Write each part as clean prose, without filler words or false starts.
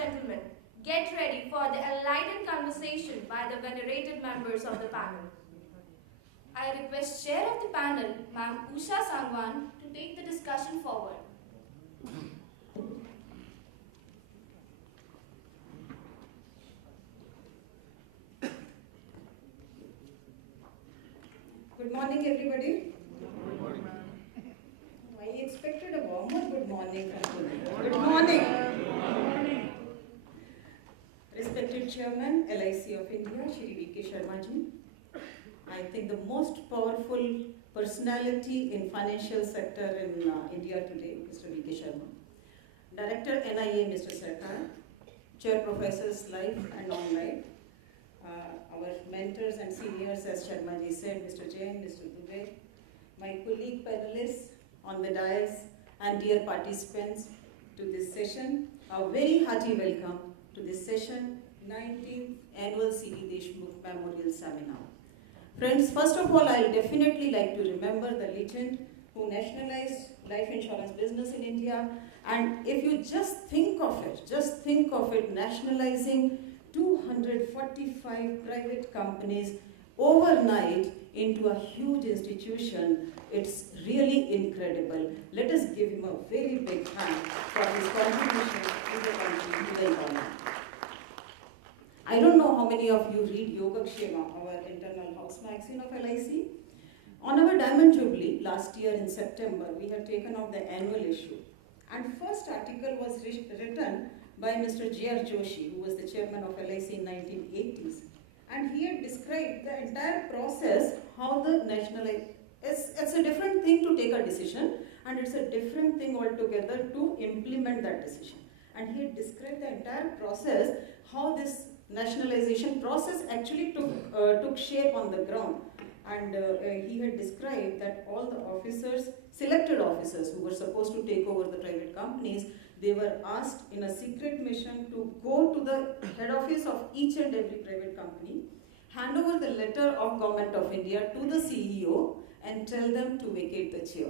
gentlemen, get ready for the enlightened conversation by the venerated members of the panel. I request Chair of the panel, Ma'am Usha Sangwan, to take the discussion forward. Good morning, everybody. Good morning, ma'am. I expected a warmer good morning from you. Good morning. Good morning. Respected Chairman, LICI of India, Shri V.K. Sharma ji. I think the most powerful personality in financial sector in India today, Mr. V.K. Sharma. Director NIA, Mr. Sarkar. Chair Professors Life and Non-Life. Our mentors and seniors, as Sharma ji said, Mr. Jain, Mr. Dubey, my colleague panelists on the dais, and dear participants to this session, a very hearty welcome to this session, 19th Annual C.D. Deshmukh Memorial Seminar. Friends, first of all, I definitely like to remember the legend who nationalized life insurance business in India. And if you just think of it, nationalizing 245 private companies overnight into a huge institution, it's really incredible. Let us give him a very big hand for his contribution to the country, to the economy. I don't know how many of you read Yogakshema, our internal house magazine of LIC. On our Diamond Jubilee last year in September, we had taken out the annual issue. And first article was written by Mr. J.R. Joshi, who was the chairman of LIC in 1980s. And he had described the entire process, how the it's a different thing to take a decision, and it's a different thing altogether to implement that decision. And he had described the entire process, how this nationalization process actually took shape on the ground. And he had described that all the officers, selected officers who were supposed to take over the private companies, they were asked in a secret mission to go to the head office of each and every private company, hand over the letter of Government of India to the CEO and tell them to vacate the chair.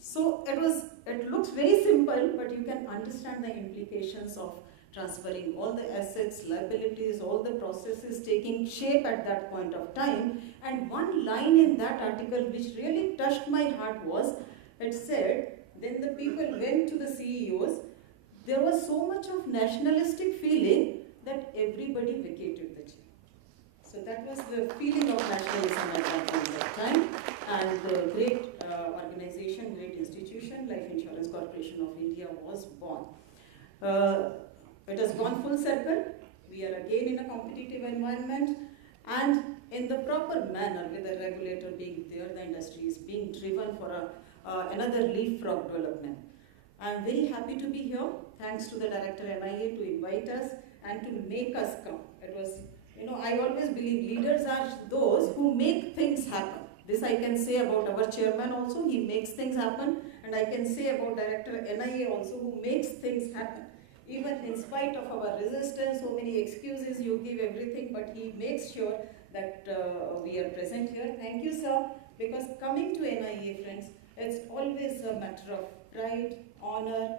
So it looks very simple, but you can understand the implications of transferring all the assets, liabilities, all the processes taking shape at that point of time. And one line in that article which really touched my heart was, it said, then the people went to the CEOs, there was so much of nationalistic feeling that everybody vacated the chair. So that was the feeling of nationalism at that point of time. And the great organization, great institution, Life Insurance Corporation of India was born. It has gone full circle. We are again in a competitive environment, and in the proper manner, with the regulator being there, the industry is being driven for another leapfrog development. I am very happy to be here. Thanks to the director NIA to invite us and to make us come. It was, I always believe leaders are those who make things happen. This I can say about our chairman also, he makes things happen, and I can say about director NIA also, who makes things happen. Even in spite of our resistance, so many excuses, you give everything, but he makes sure that we are present here. Thank you, sir, because coming to NIA, friends, it's always a matter of pride, honor.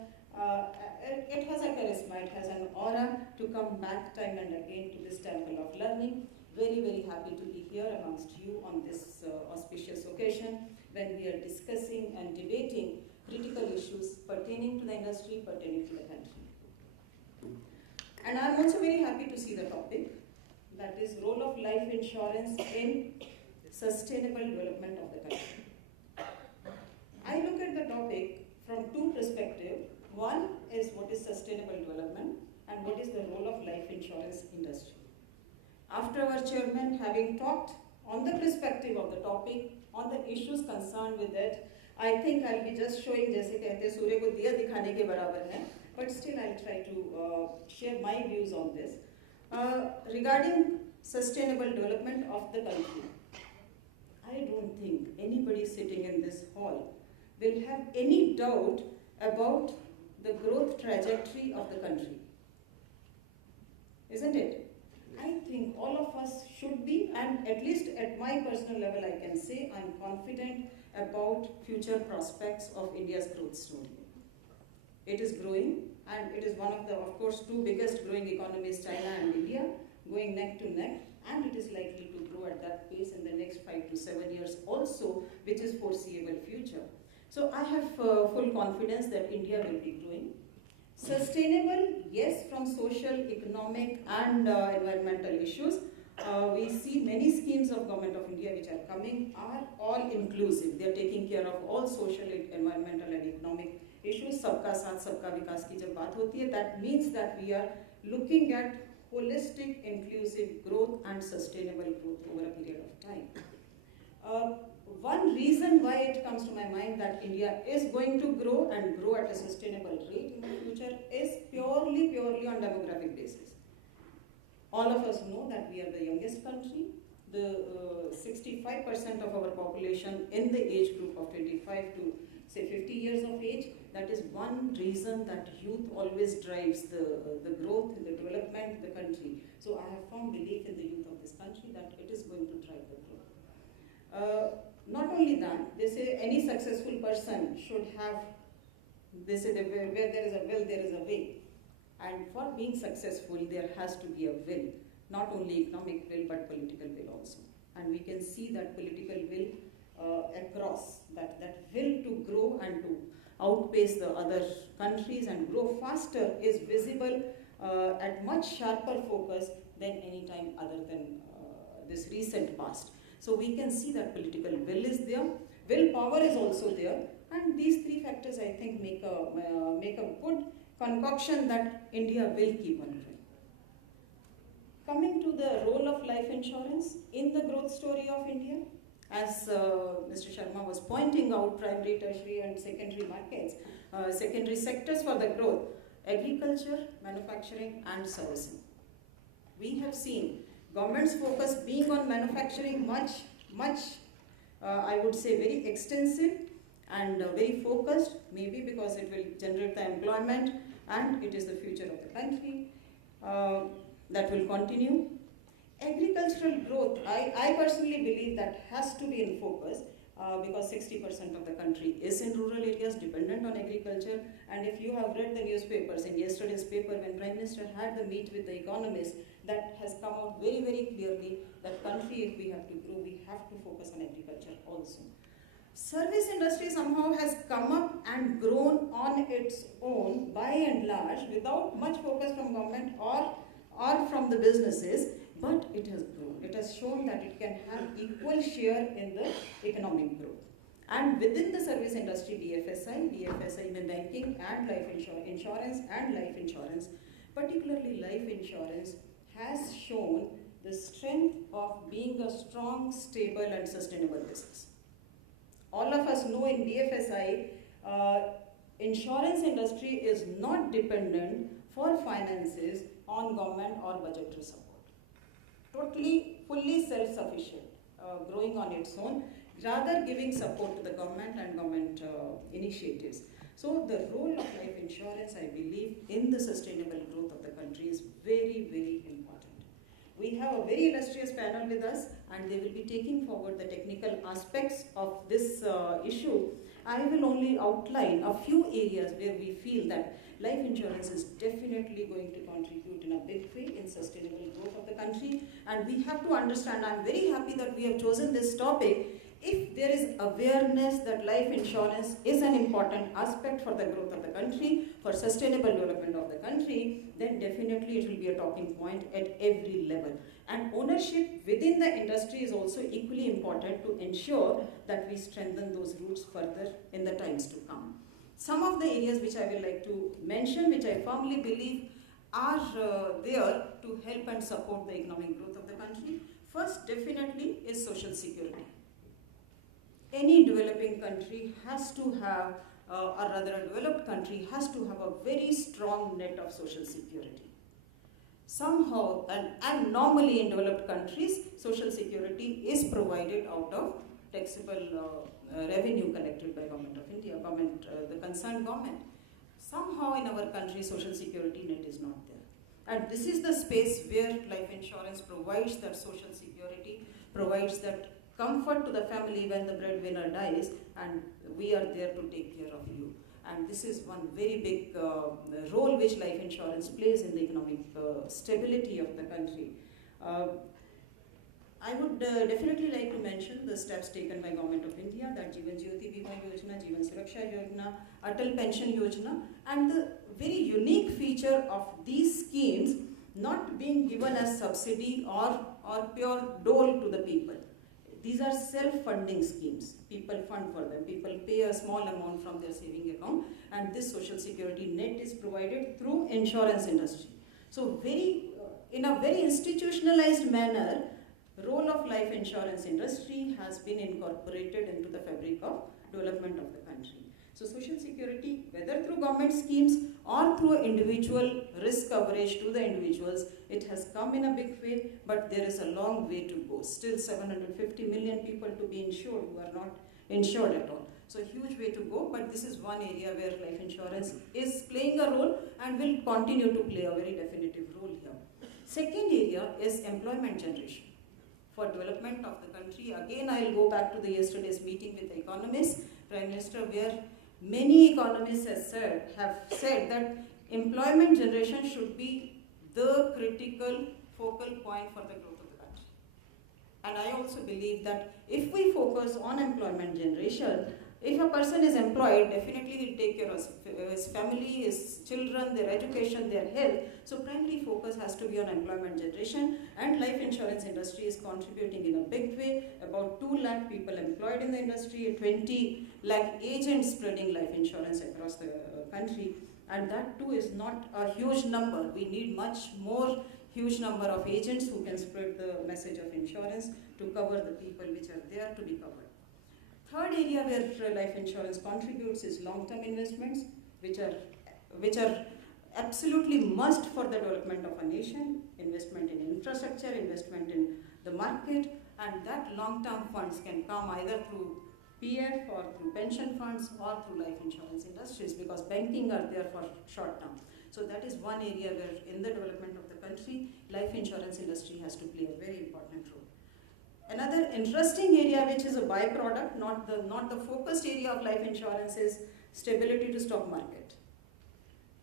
It has a charisma, it has an aura to come back time and again to this temple of learning. Very, very happy to be here amongst you on this auspicious occasion when we are discussing and debating critical issues pertaining to the industry, pertaining to the country. And I'm also very happy to see the topic, that is role of life insurance in sustainable development of the country. I look at the topic from two perspectives. One is what is sustainable development and what is the role of life insurance industry. After our chairman having talked on the perspective of the topic, on the issues concerned with it, I think I'll be just showing, जैसे कहते हैं सूर्य को दिया दिखाने के बराबर है, but still I'll try to share my views on this. Regarding sustainable development of the country, I don't think anybody sitting in this hall will have any doubt about the growth trajectory of the country. Isn't it? I think all of us should be, and at least at my personal level I can say I'm confident about future prospects of India's growth story. It is growing and it is is one of the, of course, two biggest growing economies, China and India, going neck to neck, and it is likely to grow at that pace in the next 5 to 7 years also, which is foreseeable future. So I have full confidence that India will be growing. Sustainable, yes, from social, economic and environmental issues. We see many schemes of Government of India which are coming are all inclusive. They are taking care of all social, environmental and economic issues. Sabka saath, sabka vikas ki jab baat hoti hai, that means that we are looking at holistic, inclusive growth and sustainable growth over a period of time. One reason why it comes to my mind that India is going to grow and grow at a sustainable rate in the future is purely on demographic basis. All of us know that we are the youngest country. The 65% of our population in the age group of 25 to say 50 years of age. That is one reason that youth always drives the growth, the development of the country. So I have firm belief in the youth of this country that it is going to drive the growth. Not only that, they say any successful person should have, they say that where there is a will, there is a way. And for being successful, there has to be a will. Not only economic will, but political will also. And we can see that political will across, that will to grow and to outpace the other countries and grow faster is visible at much sharper focus than any time other than this recent past. So we can see that political will is there, willpower is also there, and these three factors I think make a good concoction that India will keep on growing. Coming to the role of life insurance in the growth story of India, as Mr. Sharma was pointing out, primary, tertiary and secondary markets, secondary sectors for the growth, agriculture, manufacturing and servicing. We have seen government's focus being on manufacturing much, I would say very extensive and very focused, maybe because it will generate the employment and it is the future of the country. That will continue. Agricultural growth, I personally believe that has to be in focus because 60% of the country is in rural areas dependent on agriculture, and if you have read the newspapers, in yesterday's paper when Prime Minister had the meet with the economists, that has come out very, very clearly that country, if we have to grow, we have to focus on agriculture also. Service industry somehow has come up and grown on its own by and large without much focus from government or from the businesses, but it has grown. It has shown that it can have equal share in the economic growth. And within the service industry, BFSI in banking and life insurance and life insurance, particularly life insurance, has shown the strength of being a strong, stable and sustainable business. All of us know in BFSI, insurance industry is not dependent for finances on government or budgetary support. Totally, fully self-sufficient, growing on its own, rather giving support to the government and government initiatives. So the role of life insurance, I believe, in the sustainable growth of the country is very, very important. We have a very illustrious panel with us and they will be taking forward the technical aspects of this issue. I will only outline a few areas where we feel that life insurance is definitely going to contribute in a big way in sustainable growth of the country. And we have to understand, I'm very happy that we have chosen this topic. If there is awareness that life insurance is an important aspect for the growth of the country, for sustainable development of the country, then definitely it will be a talking point at every level. And ownership within the industry is also equally important to ensure that we strengthen those roots further in the times to come. Some of the areas which I will like to mention, which I firmly believe are there to help and support the economic growth of the country. First, definitely, is social security. Any developing country has to have, or rather a developed country has to have a very strong net of social security. Somehow, and normally in developed countries, social security is provided out of taxable revenue collected by Government of India, the concerned government. Somehow in our country, social security net is not there. And this is the space where life insurance provides that social security, provides that comfort to the family when the breadwinner dies, and we are there to take care of you. And this is one very big role which life insurance plays in the economic stability of the country. I would definitely like to mention the steps taken by Government of India, that Jeevan Jyoti Bima Yojana, Jeevan Suraksha Yojana, Atal Pension Yojana, and the very unique feature of these schemes not being given as subsidy or pure dole to the people. These are self-funding schemes. People fund for them. People pay a small amount from their saving account, and this social security net is provided through insurance industry. So in a very institutionalized manner, role of life insurance industry has been incorporated into the fabric of development of the country. So social security, whether through government schemes or through individual risk coverage to the individuals, it has come in a big way, but there is a long way to go. Still 750 million people to be insured who are not insured at all. So huge way to go, but this is one area where life insurance is playing a role and will continue to play a very definitive role here. Second area is employment generation. For development of the country, again I will go back to the yesterday's meeting with the economists, Prime Minister, where many economists have said that employment generation should be the critical focal point for the growth of the country. And I also believe that if we focus on employment generation, if a person is employed, definitely he'll take care of his family, his children, their education, their health. So primary focus has to be on employment generation, and life insurance industry is contributing in a big way. About 2 lakh people employed in the industry, 20 lakh agents spreading life insurance across the country. And that too is not a huge number. We need much more huge number of agents who can spread the message of insurance to cover the people which are there to be covered. Third area where life insurance contributes is long-term investments, which are absolutely must for the development of a nation. Investment in infrastructure, investment in the market, and that long-term funds can come either through PF or through pension funds or through life insurance industries, because banking are there for short term. So that is one area where in the development of the country, life insurance industry has to play a very important role. Another interesting area which is a byproduct, not the focused area of life insurance, is stability to stock market.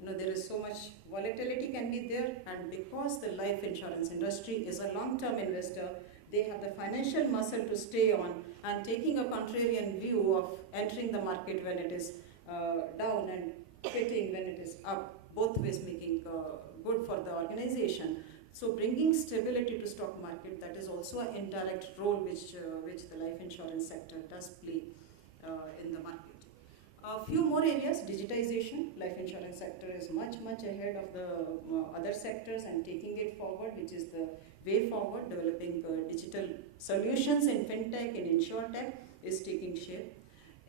There is so much volatility can be there, and because the life insurance industry is a long-term investor, they have the financial muscle to stay on, and taking a contrarian view of entering the market when it is down and quitting when it is up, both ways making good for the organization. So bringing stability to stock market, that is also an indirect role which the life insurance sector does play in the market. A few more areas, digitization. Life insurance sector is much ahead of the other sectors and taking it forward, which is the way forward. Developing digital solutions in fintech, in insurtech is taking shape.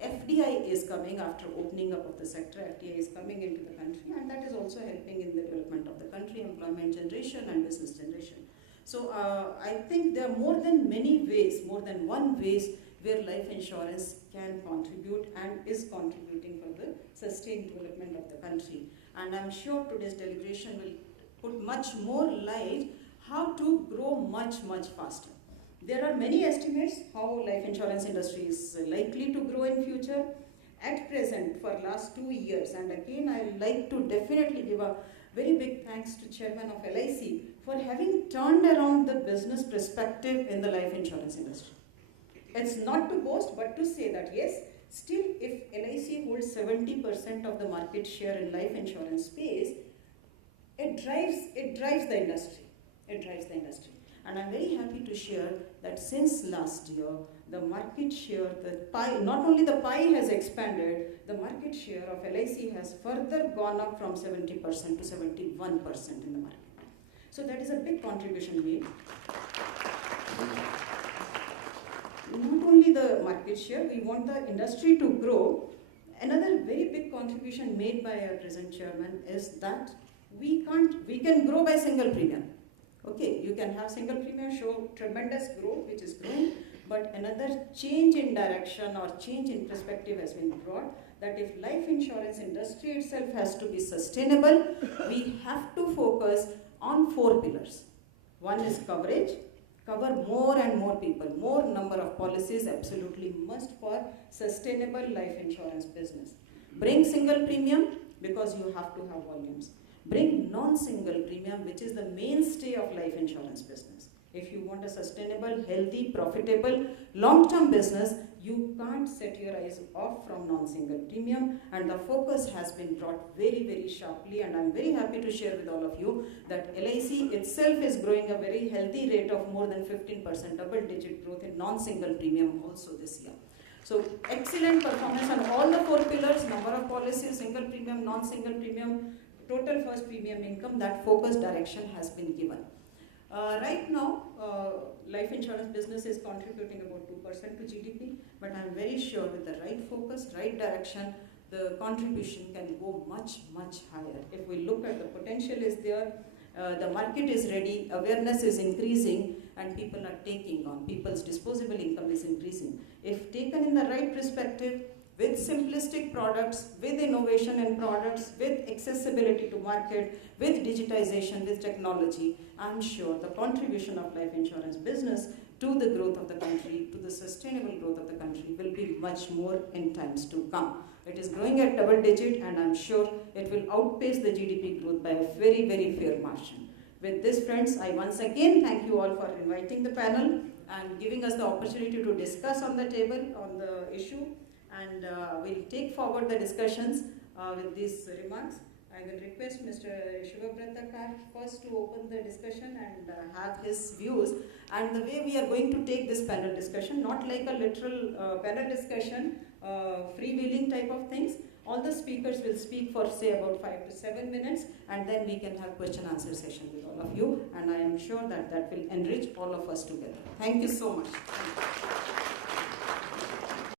FDI is coming after opening up of the sector. FDI is coming into the country, and that is also helping in the development of the country, employment generation and business generation. So I think there are more than one ways where life insurance can contribute and is contributing for the sustained development of the country. And I'm sure today's deliberation will put much more light how to grow much faster. There are many estimates how life insurance industry is likely to grow in future. At present, for last 2 years, and again I would like to definitely give a very big thanks to Chairman of LIC for having turned around the business perspective in the life insurance industry. It's not to boast, but to say that yes, still if LIC holds 70% of the market share in life insurance space, it drives the industry. And I'm very happy to share that since last year, the market share, the pie, not only the pie has expanded, the market share of LIC has further gone up from 70% to 71% in the market. So that is a big contribution made. Not only the market share, we want the industry to grow. Another very big contribution made by our present chairman is that we can grow by single premium. Okay, you can have single premium show tremendous growth, which is growing, but another change in direction or change in perspective has been brought, that if life insurance industry itself has to be sustainable, we have to focus on 4 pillars. One is coverage, cover more and more people, more number of policies absolutely must for sustainable life insurance business. Bring single premium because you have to have volumes. Bring non-single premium, which is the mainstay of life insurance business. If you want a sustainable, healthy, profitable, long-term business, you can't set your eyes off from non-single premium, and the focus has been brought very, very sharply, and I'm very happy to share with all of you that LIC itself is growing a very healthy rate of more than 15%, double-digit growth in non-single premium also this year. So excellent performance on all the 4 pillars: number of policies, single premium, non-single premium, total first premium income. That focus direction has been given. Right now, life insurance business is contributing about 2% to GDP, but I'm very sure with the right focus, right direction, the contribution can go much, much higher. If we look at the potential is there, the market is ready, awareness is increasing, and people are taking on. People's disposable income is increasing. If taken in the right perspective, with simplistic products, with innovation in products, with accessibility to market, with digitization, with technology, I'm sure the contribution of life insurance business to the growth of the country, to the sustainable growth of the country, will be much more in times to come. It is growing at double digit, and I'm sure it will outpace the GDP growth by a very, very fair margin. With this, friends, I once again thank you all for inviting the panel and giving us the opportunity to discuss on the table on the issue. And we'll take forward the discussions with these remarks. I will request Mr. Shivabrata Kar first to open the discussion and have his views. And the way we are going to take this panel discussion, not like a literal panel discussion, freewheeling type of things. All the speakers will speak for say about 5 to 7 minutes, and then we can have question answer session with all of you. And I am sure that that will enrich all of us together. Thank you so much.